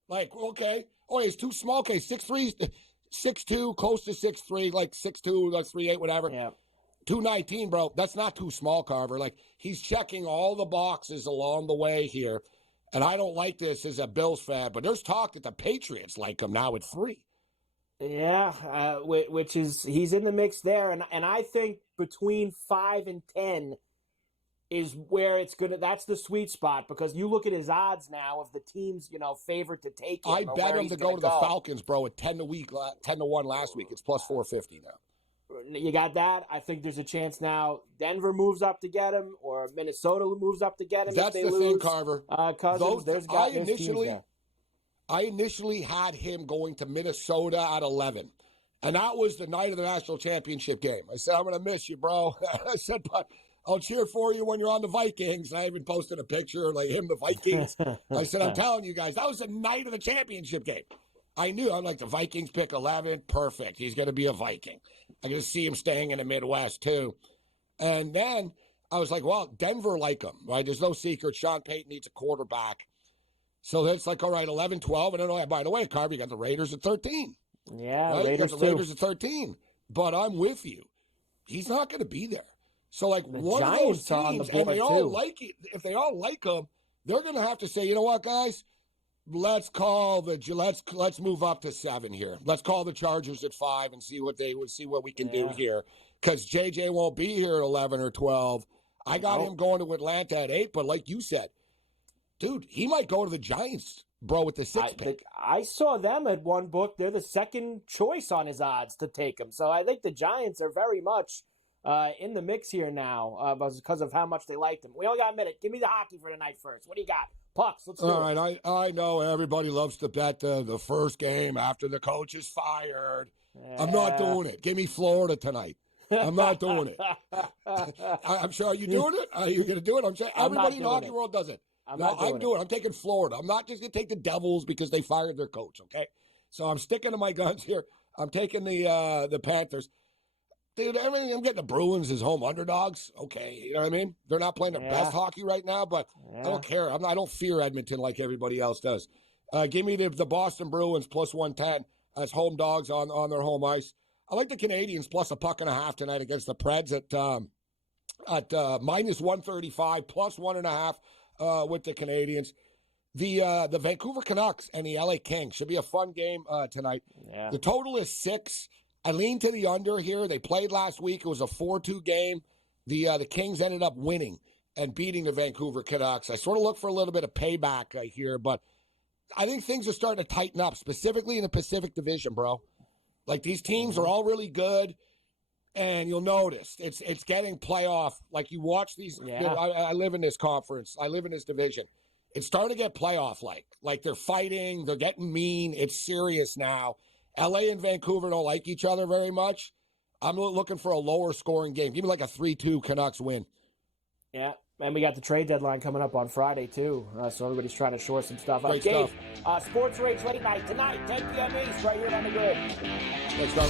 Like, okay. Oh, he's too small. Okay, 6'3", 6'2", close to 6'3", like 6'2", like 3'8", whatever. Yeah. 219, bro. That's not too small, Carver. Like, he's checking all the boxes along the way here. And I don't like this as a Bills fan, but there's talk that the Patriots like him now at 3. Yeah, which is, he's in the mix there. And I think between 5 and 10 is where it's going to, that's the sweet spot, because you look at his odds now of the teams, favored to take him. I bet him to go to the Falcons, bro, at 10-1 last week. It's plus 450 now. You got that. I think there's a chance now Denver moves up to get him, or Minnesota moves up to get him. That's if they the lose. thing, Carver. Cousins, I initially had him going to Minnesota at 11, and that was the night of the national championship game. I said, I'm going to miss you, bro. I said, but I'll cheer for you when you're on the Vikings. I even posted a picture like him, the Vikings. I said, I'm telling you guys, that was the night of the championship game. I knew. I'm like, the Vikings pick 11. Perfect. He's going to be a Viking. I can see him staying in the Midwest, too. And then I was like, well, Denver like him, right? There's no secret. Sean Payton needs a quarterback. So that's like, all right, 11, 12. And then, by the way, Carver, you got the Raiders at 13. Yeah, right? Raiders, you got the Raiders at 13. But I'm with you. He's not going to be there. So, like, the one Giants of those teams, and they all like it, if they all like him, they're going to have to say, you know what, guys? Let's move up to 7 here. Let's call the Chargers at 5 and see what we can do here. Because JJ won't be here at 11 or 12. I got him going to Atlanta at 8, but like you said, dude, he might go to the Giants, bro, with the 6th pick. I saw them at one book. They're the second choice on his odds to take him. So I think the Giants are very much in the mix here now because of how much they liked him. We only got a minute. Give me the hockey for tonight first. What do you got? Pucks, let's do it. All right, I know everybody loves to bet the first game after the coach is fired. Yeah. I'm not doing it. Give me Florida tonight. I'm not doing it. I'm sure. Are you doing it? Are you going to do it? I'm sure everybody in the hockey world does it. I'm taking Florida. I'm not just going to take the Devils because they fired their coach, okay? So I'm sticking to my guns here. I'm taking the Panthers. Dude, I mean, I'm getting the Bruins as home underdogs. Okay, you know what I mean? They're not playing their best hockey right now, but I don't care. I don't fear Edmonton like everybody else does. Give me the Boston Bruins plus 110 as home dogs on their home ice. I like the Canadians plus a puck and a half tonight against the Preds at minus 135, plus 1.5 with the Canadians. The Vancouver Canucks and the LA Kings should be a fun game tonight. Yeah. The total is 6. I lean to the under here. They played last week. It was a 4-2 game. The Kings ended up winning and beating the Vancouver Canucks. I sort of look for a little bit of payback here, but I think things are starting to tighten up, specifically in the Pacific Division, bro. Like, these teams are all really good, and you'll notice it's getting playoff. Like, you watch these. Yeah. I live in this conference. I live in this division. It's starting to get playoff-like. Like, they're fighting. They're getting mean. It's serious now. LA and Vancouver don't like each other very much. I'm looking for a lower scoring game. Give me like a 3-2 Canucks win. Yeah, and we got the trade deadline coming up on Friday, too. So everybody's trying to shore some stuff up. Great Dave, stuff. Sports Rage Late Night tonight, 10 p.m. East, right here on the grid. Let's go.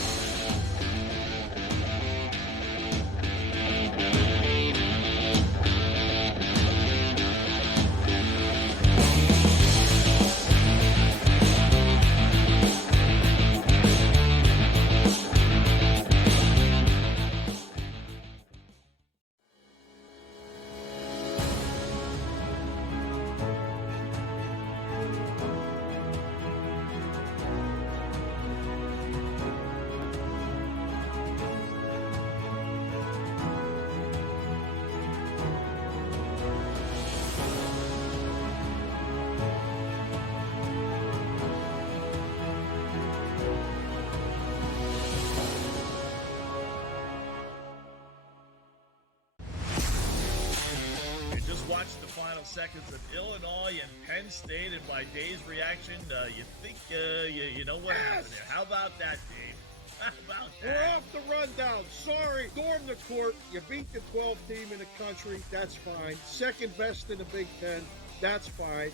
Watch the final seconds of Illinois and Penn State, and by Dave's reaction, you think you know what happened there. How about that, Dave? How about that? We're off the rundown. Sorry. Storm the court. You beat the 12th team in the country. That's fine. Second best in the Big Ten. That's fine.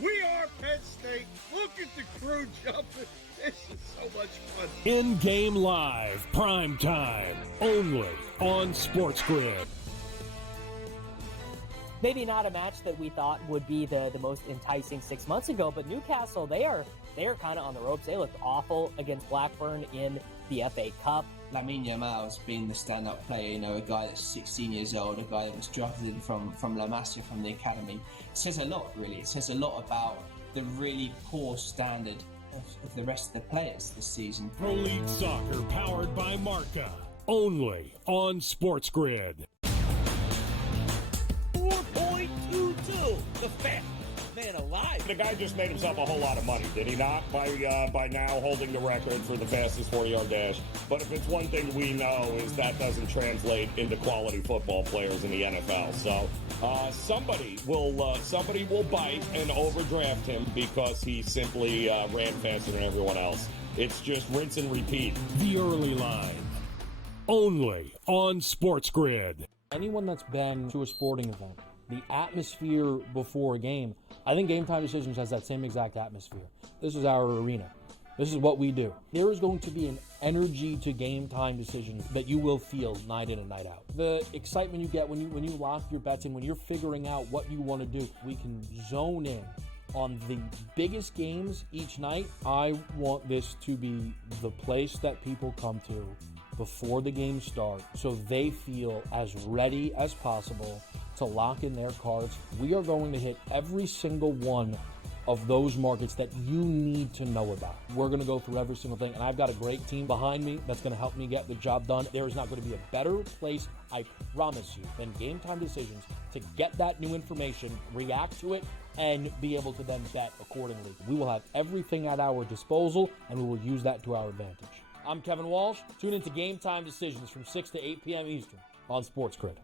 We are Penn State. Look at the crew jumping. This is so much fun. In-game live, prime time, only on SportsGrid. Maybe not a match that we thought would be the most enticing 6 months ago, but Newcastle, they are kind of on the ropes. They looked awful against Blackburn in the FA Cup. Lamine Yamal's been the stand-up player, a guy that's 16 years old, a guy that was drafted in from La Masia, from the academy. It says a lot, really. It says a lot about the really poor standard of the rest of the players this season. Pro League Soccer powered by Marca, only on SportsGrid. 4.22, the fat man alive. The guy just made himself a whole lot of money, did he not? By now holding the record for the fastest 40-yard dash. But if it's one thing we know is that doesn't translate into quality football players in the NFL. So somebody will bite and overdraft him because he simply ran faster than everyone else. It's just rinse and repeat. The early line, only on SportsGrid. Anyone that's been to a sporting event, the atmosphere before a game, I think Game Time Decisions has that same exact atmosphere. This is our arena. This is what we do. There is going to be an energy to Game Time Decisions that you will feel night in and night out. The excitement you get when you lock your bets in, when you're figuring out what you want to do, we can zone in on the biggest games each night. I want this to be the place that people come to before the games start so they feel as ready as possible to lock in their cards. We are going to hit every single one of those markets that you need to know about. We're going to go through every single thing, and I've got a great team behind me that's going to help me get the job done. There is not going to be a better place, I promise you, than Game Time Decisions to get that new information, react to it, and be able to then bet accordingly. We will have everything at our disposal, and we will use that to our advantage. I'm Kevin Walsh. Tune into Game Time Decisions from 6 to 8 p.m. Eastern on SportsGrid.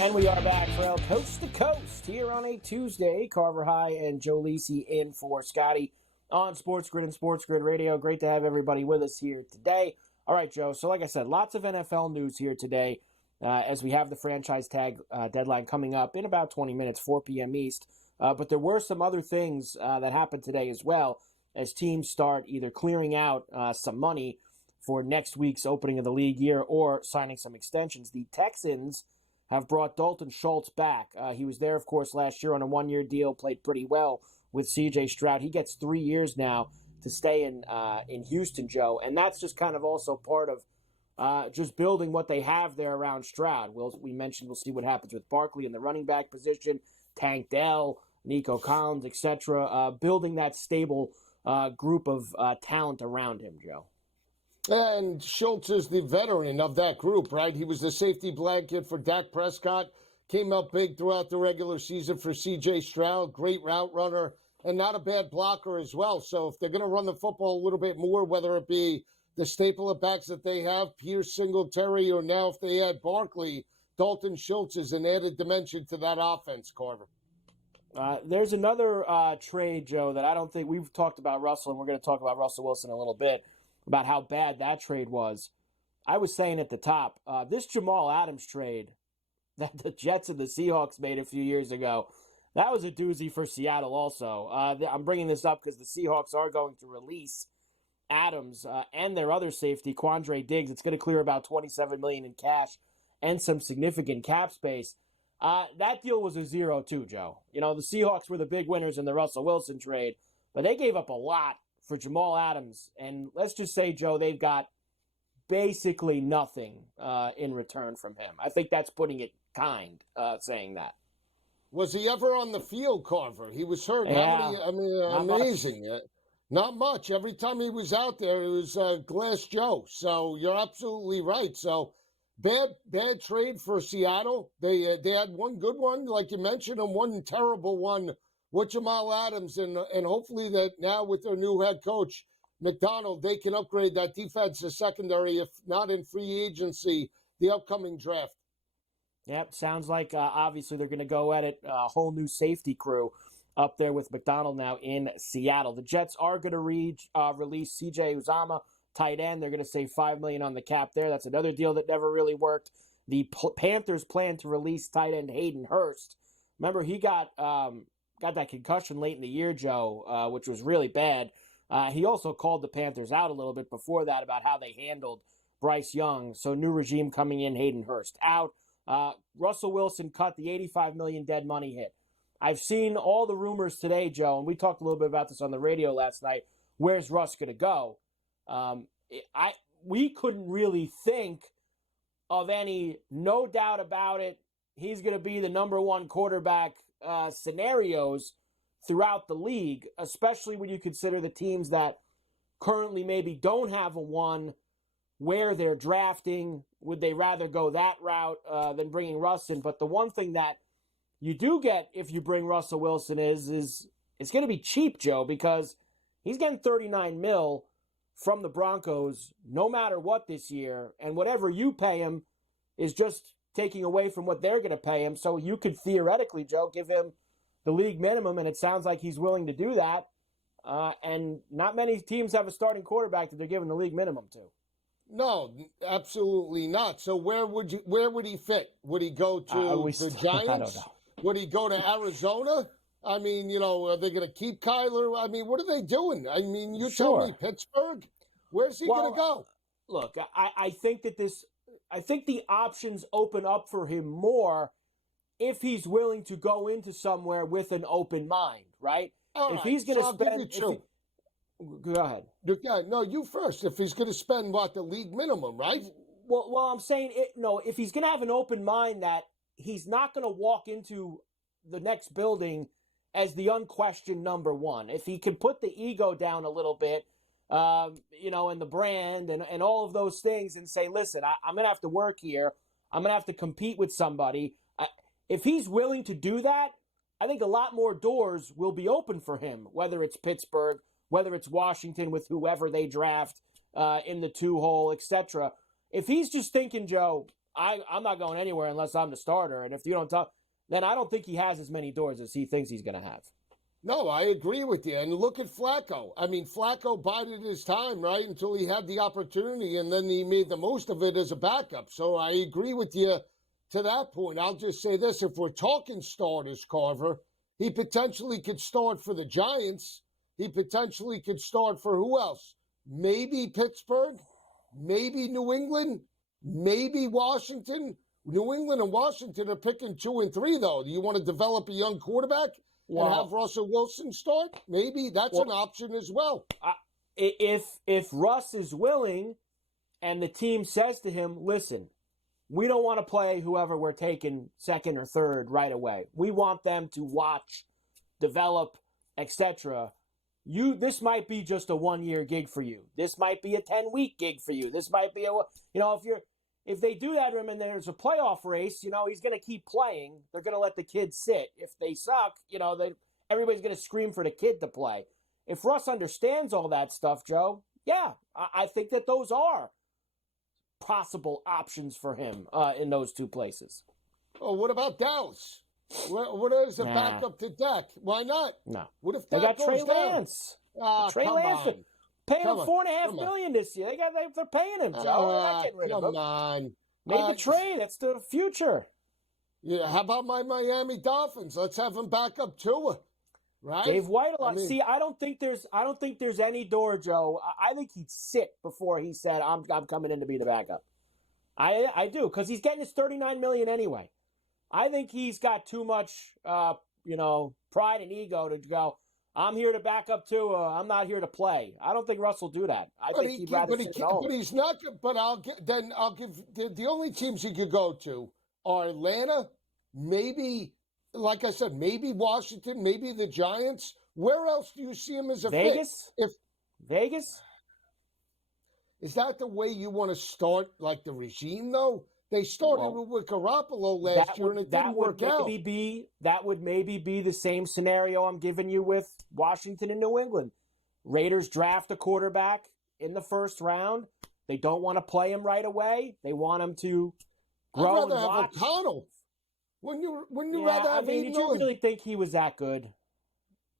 And we are back, Ferrall, coast to coast here on a Tuesday. Carver High and Joe Lisi in for Scotty on SportsGrid and SportsGrid Radio. Great to have everybody with us here today. All right, Joe. So like I said, lots of NFL news here today as we have the franchise tag deadline coming up in about 20 minutes, 4 p.m. East. But there were some other things that happened today as well as teams start either clearing out some money for next week's opening of the league year or signing some extensions. The Texans have brought Dalton Schultz back. He was there, of course, last year on a one-year deal, played pretty well with C.J. Stroud. He gets 3 years now to stay in Houston, Joe, and that's just kind of also part of just building what they have there around Stroud. We mentioned we'll see what happens with Barkley in the running back position, Tank Dell, Nico Collins, etc. Building that stable group of talent around him, Joe. And Schultz is the veteran of that group, right? He was the safety blanket for Dak Prescott, came up big throughout the regular season for C.J. Stroud, great route runner, and not a bad blocker as well. So if they're going to run the football a little bit more, whether it be the staple of backs that they have, Pierce, Singletary, or now if they add Barkley, Dalton Schultz is an added dimension to that offense, Carver. There's another trade, Joe, that I don't think we've talked about Russell, and we're going to talk about Russell Wilson in a little bit, about how bad that trade was. I was saying at the top, this Jamal Adams trade that the Jets and the Seahawks made a few years ago, that was a doozy for Seattle also. I'm bringing this up because the Seahawks are going to release Adams and their other safety, Quandre Diggs. It's going to clear about $27 million in cash and some significant cap space. That deal was a 0-2, Joe. You know, the Seahawks were the big winners in the Russell Wilson trade, but they gave up a lot for Jamal Adams. And let's just say, Joe, they've got basically nothing in return from him. I think that's putting it kind, saying that. Was he ever on the field, Carver? He was hurt. Yeah, Amazing. Not much. Every time he was out there, it was Glass Joe. So you're absolutely right. So bad trade for Seattle. They had one good one, like you mentioned, and one terrible one with Jamal Adams. And hopefully that now with their new head coach, McDonald, they can upgrade that defensive secondary, if not in free agency, the upcoming draft. Yep, sounds like obviously they're going to go at it, a whole new safety crew up there with McDonald now in Seattle. The Jets are going to release C.J. Uzomah, tight end. They're going to save $5 million on the cap there. That's another deal that never really worked. The Panthers plan to release tight end Hayden Hurst. Remember, he got that concussion late in the year, Joe, which was really bad. He also called the Panthers out a little bit before that about how they handled Bryce Young. So new regime coming in, Hayden Hurst out. Russell Wilson cut the $85 million dead money hit. I've seen all the rumors today, Joe, and we talked a little bit about this on the radio last night. Where's Russ going to go? We couldn't really think of any, no doubt about it, he's going to be the number one quarterback scenarios throughout the league, especially when you consider the teams that currently maybe don't have a one, where they're drafting. Would they rather go that route than bringing Russ in? But the one thing that you do get if you bring Russell Wilson is it's going to be cheap, Joe, because he's getting $39 million from the Broncos no matter what this year, and whatever you pay him is just taking away from what they're going to pay him. So you could theoretically, Joe, give him the league minimum, and it sounds like he's willing to do that. And not many teams have a starting quarterback that they're giving the league minimum to. No, absolutely not. So where would he fit? Would he go to the Giants? I don't know. Would he go to Arizona? I mean, are they going to keep Kyler? I mean, what are they doing? I mean, you tell me, Pittsburgh? Where's he going to go? Look, I think that I think the options open up for him more if he's willing to go into somewhere with an open mind, right? If he's going to spend... Go ahead. No, you first. If he's going to spend, the league minimum, right? Well, I'm saying, if he's going to have an open mind that he's not going to walk into the next building as the unquestioned number one. If he can put the ego down a little bit, and the brand and all of those things and say, listen, I'm going to have to work here. I'm going to have to compete with somebody. If he's willing to do that, I think a lot more doors will be open for him, whether it's Pittsburgh, whether it's Washington with whoever they draft in the 2-hole, etc. If he's just thinking, Joe, I'm not going anywhere unless I'm the starter. And if you don't talk, then I don't think he has as many doors as he thinks he's going to have. No, I agree with you. And look at Flacco. I mean, Flacco bided his time, right, until he had the opportunity, and then he made the most of it as a backup. So I agree with you to that point. I'll just say this. If we're talking starters, Carver, he potentially could start for the Giants. He potentially could start for who else? Maybe Pittsburgh, maybe New England, maybe Washington. New England and Washington are picking 2 and 3, though. Do you want to develop a young quarterback and have Russell Wilson start? Maybe that's an option as well. If Russ is willing and the team says to him, listen, we don't want to play whoever we're taking second or third right away. We want them to watch, develop, etc. This might be just a 1-year gig for you. This might be a 10-week gig for you. This might be if they do that to him and there's a playoff race, he's going to keep playing. They're going to let the kid sit. If they suck, everybody's going to scream for the kid to play. If Russ understands all that stuff, Joe, yeah, I think that those are possible options for him in those two places. Oh, what about Dallas? What is a backup to Dak? Why not? No. What if they Dak got Trey goes down? Lance? Trey Lance. Paying him $4.5 million this year. They're paying him, Joe. They're not getting rid of him. Come on. Make the trade. That's the future. Yeah. How about my Miami Dolphins? Let's have him back up Tua. Right? Dave White a lot. See, I don't think there's any door, Joe. I think he'd sit before he said, I'm coming in to be the backup. I do, because he's getting his $39 million anyway. I think he's got too much pride and ego to go, I'm here to back up Tua. I'm not here to play. I don't think Russ will do that. I think he'd rather sit at home. But he's not. But I'll give the only teams he could go to are Atlanta, maybe, like I said, maybe Washington, maybe the Giants. Where else do you see him as a Vegas? fit? Vegas? Is that the way you want to start, like the regime, though? They started with Garoppolo last year, and it didn't work out. That would maybe be the same scenario I'm giving you with Washington and New England. Raiders draft a quarterback in the first round. They don't want to play him right away. They want him to grow and watch. I'd rather have O'Connell. Wouldn't you rather have did you really think he was that good?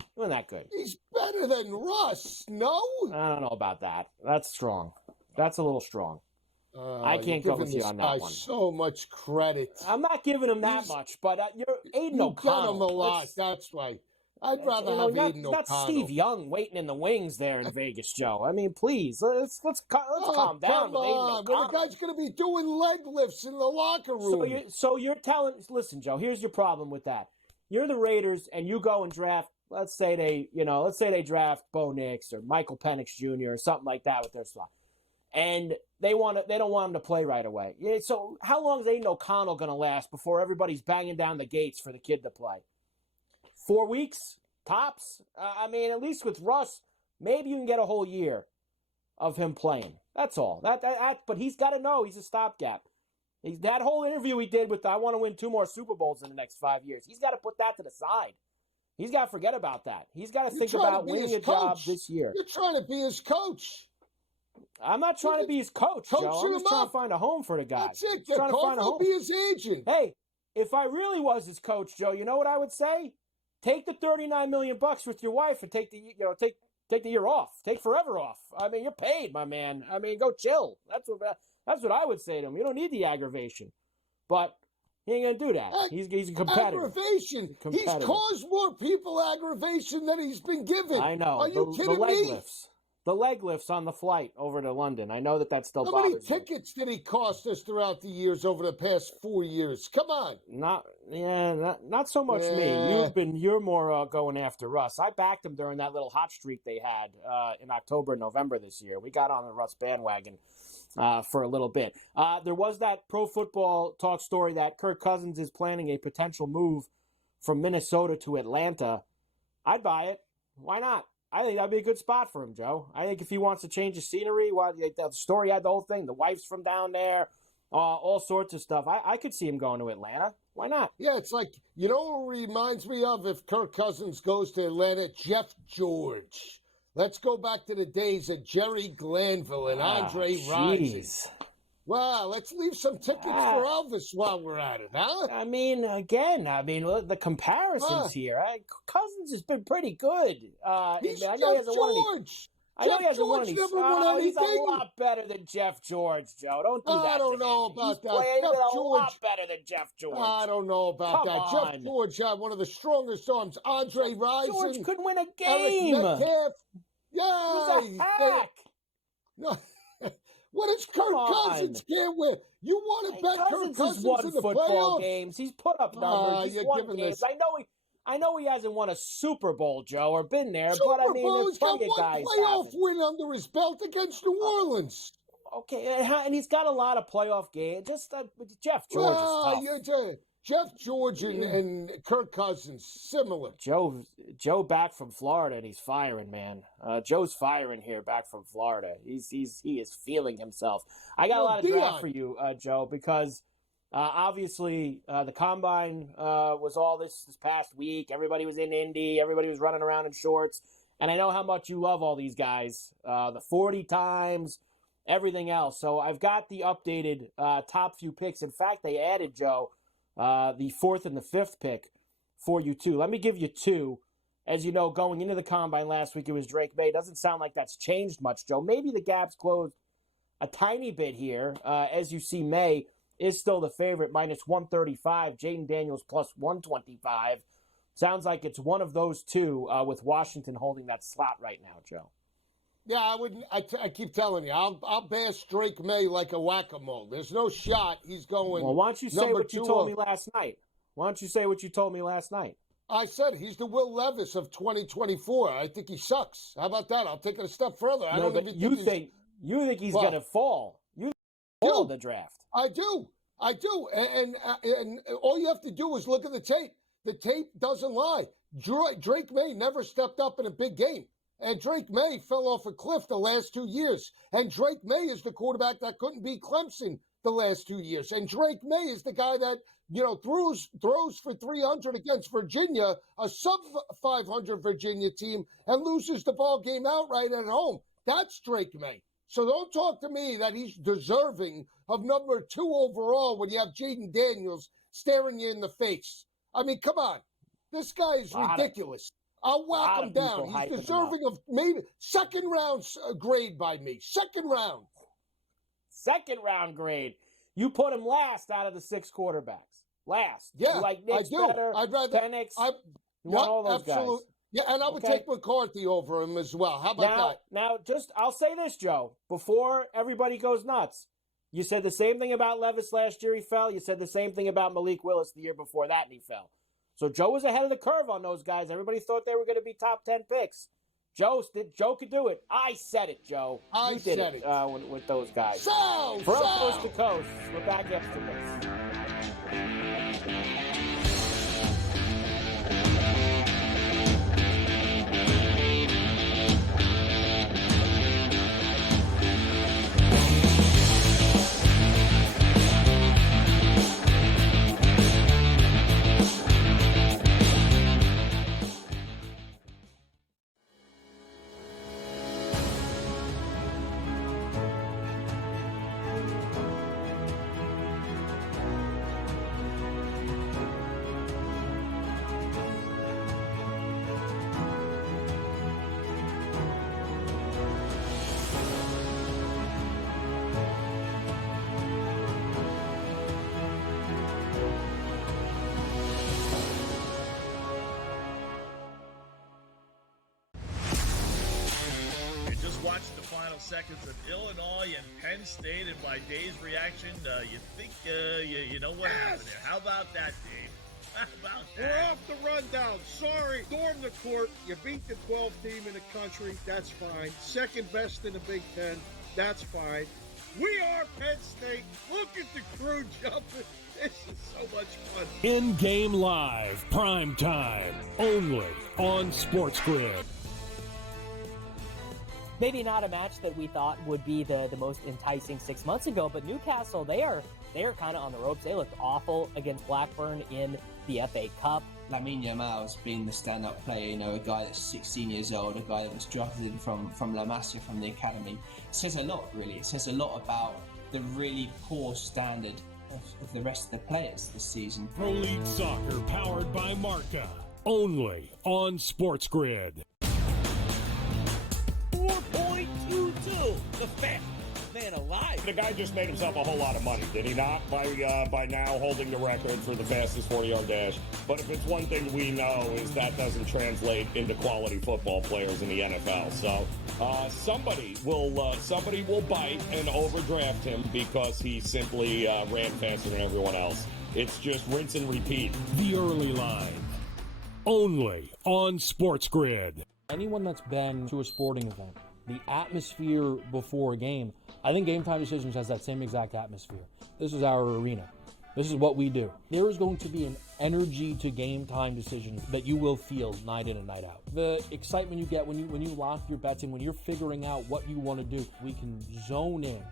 He wasn't that good. He's better than Russ, no? I don't know about that. That's strong. That's a little strong. I can't go with you on that one. So much credit. I'm not giving him that much, but you're Aiden O'Connell. You got him a lot. That's right. I'd rather have Aiden O'Connell. That's Steve Young waiting in the wings there in Vegas, Joe. I mean, please, let's calm down with Aiden O'Connell. Well, the guy's going to be doing leg lifts in the locker room. So you're telling? Listen, Joe. Here's your problem with that. You're the Raiders, and you go and draft. Let's say they draft Bo Nix or Michael Penix Jr. or something like that with their slot. And they don't want him to play right away. Yeah, so how long is Aiden O'Connell going to last before everybody's banging down the gates for the kid to play? 4 weeks tops. At least with Russ, maybe you can get a whole year of him playing. That's all. But he's got to know he's a stopgap. That whole interview he did with I want to win 2 more Super Bowls in the next 5 years. He's got to put that to the side. He's got to forget about that. He's got to think about winning a job this year. You're trying to be his coach. I'm not trying to be his coach, Joe. I'm just trying to find a home for the guy. That's it. I'll be his agent. Hey, if I really was his coach, Joe, you know what I would say? Take the $39 million with your wife and take the year off. Take forever off. You're paid, my man. Go chill. That's what I would say to him. You don't need the aggravation, but he ain't gonna do that. He's a competitor. Aggravation. He's caused more people aggravation than he's been given. I know. Are you kidding me? The leg lifts on the flight over to London. I know that still bothers me. How many tickets did he cost us throughout the years over the past 4 years? Come on. Not so much me. You're more going after Russ. I backed him during that little hot streak they had in October and November this year. We got on the Russ bandwagon for a little bit. There was that Pro Football Talk story that Kirk Cousins is planning a potential move from Minnesota to Atlanta. I'd buy it. Why not? I think that'd be a good spot for him, Joe. I think if he wants to change the scenery, the story had the whole thing, the wife's from down there, all sorts of stuff. I could see him going to Atlanta. Why not? Yeah, it's like, you know what it reminds me of if Kirk Cousins goes to Atlanta? Jeff George. Let's go back to the days of Jerry Glanville and Andre Rison. Well, let's leave some tickets for Elvis while we're at it, huh? I mean, again, the comparisons here. Cousins has been pretty good. He's I Jeff know he hasn't won any. George. I know Jeff he hasn't won George any. never won He's a anything. lot better than Jeff George, Joe. Don't do that. I don't know about that. Jeff a George. lot better than Jeff George. I don't know about Come that. on. Jeff George had one of the strongest arms. Andre Rison. George couldn't win a Eric game. Metcalf. Yeah. He's a hack. No. What is Kirk Cousins can't win? You want to bet Cousins Kirk has Cousins won in the football playoffs? games. He's put up numbers. He's won games. I know he hasn't won a Super Bowl, Joe, or been there, but I mean, Bowl, there's he's got plenty of one guys playoff haven't. win under his belt against New Orleans. Okay, and he's got a lot of playoff games. Just Jeff George is tough. Jeff George and Kirk Cousins, similar. Joe back from Florida, and he's firing, man. Joe's firing here back from Florida. He is feeling himself. I got a lot of draft for you, Joe, because obviously the combine was all this past week. Everybody was in Indy. Everybody was running around in shorts. And I know how much you love all these guys, the 40 times, everything else. So I've got the updated top few picks. In fact, they added, Joe, the 4th and the 5th pick for you, too. Let me give you two. As you know, going into the combine last week, it was Drake May. Doesn't sound like that's changed much, Joe. Maybe the gap's closed a tiny bit here. As you see, May is still the favorite, minus 135. Jaden Daniels plus 125. Sounds like it's one of those two with Washington holding that slot right now, Joe. Yeah, I wouldn't. I keep telling you, I'll bash Drake May like a whack-a-mole. There's no shot he's going. Well, why don't you say what you told me last night? Why don't you say what you told me last night? I said he's the Will Levis of 2024. I think he sucks. How about that? I'll take it a step further. You think he's going to fall? You fall the draft? I do. And all you have to do is look at the tape. The tape doesn't lie. Drake May never stepped up in a big game. And Drake May fell off a cliff the last 2 years. And Drake May is the quarterback that couldn't beat Clemson the last 2 years. And Drake May is the guy that, throws for 300 against Virginia, a sub-500 Virginia team, and loses the ball game outright at home. That's Drake May. So don't talk to me that he's deserving of number 2 overall when you have Jaden Daniels staring you in the face. I mean, come on. This guy is ridiculous. I'll whack him down. He's deserving of maybe second round grade by me. Second round. Second round grade. You put him last out of the 6 quarterbacks. Last. Yeah, you like Nick's I do. Better, I'd rather Penix. You want all those guys. Yeah, and I would take McCarthy over him as well. How about that? Now, I'll say this, Joe, before everybody goes nuts. You said the same thing about Levis last year, he fell. You said the same thing about Malik Willis the year before that, and he fell. So Joe was ahead of the curve on those guys. Everybody thought they were going to be top 10 picks. Joe could do it. I said it, Joe. I did said it with those guys. From coast to coast, we're back after this. Watched the final seconds of Illinois and Penn State, and by Dave's reaction, you think you know what happened there. How about that, Dave? How about that? We're off the rundown. Sorry. Storm the court. You beat the 12th team in the country. That's fine. Second best in the Big Ten. That's fine. We are Penn State. Look at the crew jumping. This is so much fun. In-game live, prime time, only on SportsGrid. Maybe not a match that we thought would be the most enticing 6 months ago, but Newcastle, they are kind of on the ropes. They looked awful against Blackburn in the FA Cup. Lamine Yamal's been the stand-up player, a guy that's 16 years old, a guy that was drafted in from La Masia, from the academy. It says a lot, really. It says a lot about the really poor standard of the rest of the players this season. Pro League Soccer powered by Marca. Only on SportsGrid. 4.22. The fat man alive. The guy just made himself a whole lot of money, did he not? By now holding the record for the fastest 40-yard dash. But if it's one thing we know is that doesn't translate into quality football players in the NFL. So somebody will bite and overdraft him because he simply ran faster than everyone else. It's just rinse and repeat. The early line. Only on SportsGrid. Anyone that's been to a sporting event, the atmosphere before a game, I think Game Time Decisions has that same exact atmosphere. This is our arena. This is what we do. There is going to be an energy to Game Time Decisions that you will feel night in and night out. The excitement you get when you lock your bets in, when you're figuring out what you want to do, we can zone in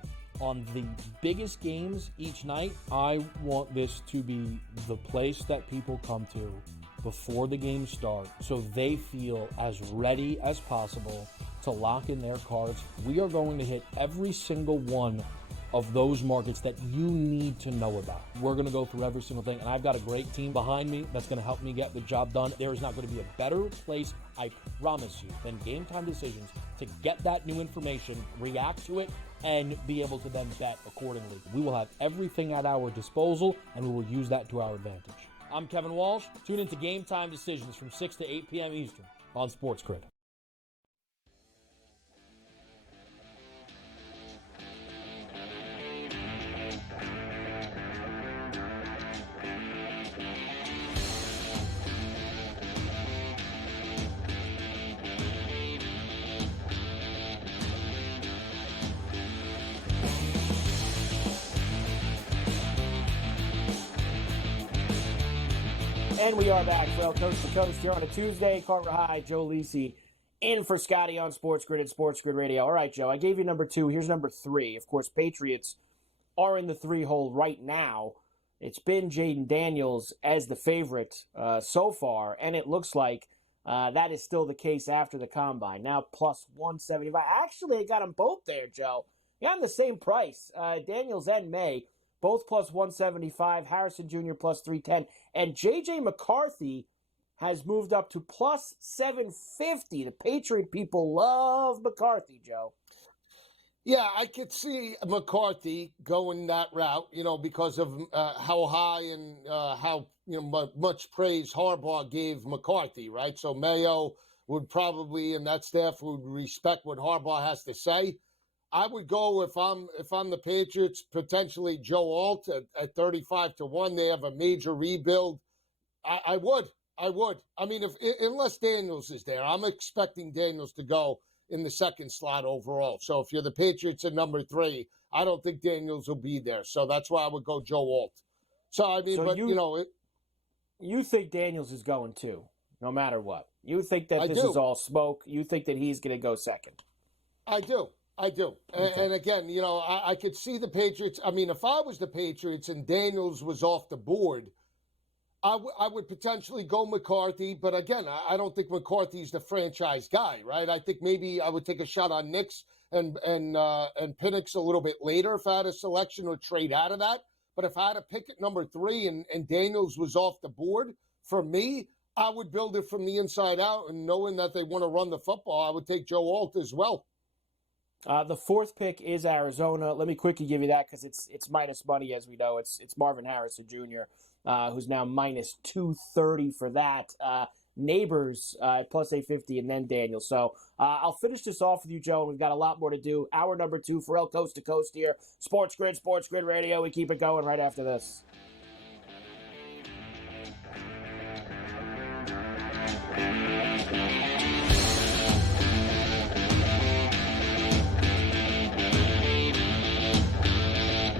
on the biggest games each night. I want this to be the place that people come to before the games start so they feel as ready as possible to lock in their cards. We are going to hit every single one of those markets that you need to know about. We're going to go through every single thing, and I've got a great team behind me that's going to help me get the job done. There is not going to be a better place, I promise you, than Game Time Decisions to get that new information, react to it, and be able to then bet accordingly. We will have everything at our disposal, and we will use that to our advantage. I'm Kevin Walsh. Tune into Game Time Decisions from 6 to 8 p.m. Eastern on SportsGrid. And we are back, well, coast to coast here on a Tuesday. Carver High, Joe Lisi in for Scotty on SportsGrid and SportsGrid Radio. All right, Joe, I gave you number 2. Here's number 3. Of course, Patriots are in the 3 hole right now. It's been Jaden Daniels as the favorite so far, and it looks like that is still the case after the combine. Now plus 175. Actually, I got them both there, Joe. You're on the same price. Daniels and May. Both plus 175, Harrison Jr. plus 310, and J.J. McCarthy has moved up to plus 750. The Patriot people love McCarthy, Joe. Yeah, I could see McCarthy going that route, because of how high and how much praise Harbaugh gave McCarthy, right? So Mayo would probably, and that staff would respect what Harbaugh has to say. I would go if I'm the Patriots, potentially Joe Alt at 35-1. They have a major rebuild. I would. I mean, unless Daniels is there, I'm expecting Daniels to go in the second slot overall. So if you're the Patriots at number 3, I don't think Daniels will be there. So that's why I would go Joe Alt. So I mean, you think Daniels is going too, no matter what. You think that this is all smoke. You think that he's going to go second. I do. Okay. And again, I could see the Patriots. I mean, if I was the Patriots and Daniels was off the board, I would potentially go McCarthy. But again, I don't think McCarthy's the franchise guy, right? I think maybe I would take a shot on Nix and Penix a little bit later if I had a selection or trade out of that. But if I had a pick at number 3 and Daniels was off the board, for me, I would build it from the inside out. And knowing that they want to run the football, I would take Joe Alt as well. The 4th pick is Arizona. Let me quickly give you that because it's minus money, as we know. It's Marvin Harrison Jr., who's now minus 230 for that. Neighbors plus 850, and then Daniel. So I'll finish this off with you, Joe, and we've got a lot more to do. Hour number 2, Ferrall Coast to Coast here. SportsGrid Radio. We keep it going right after this.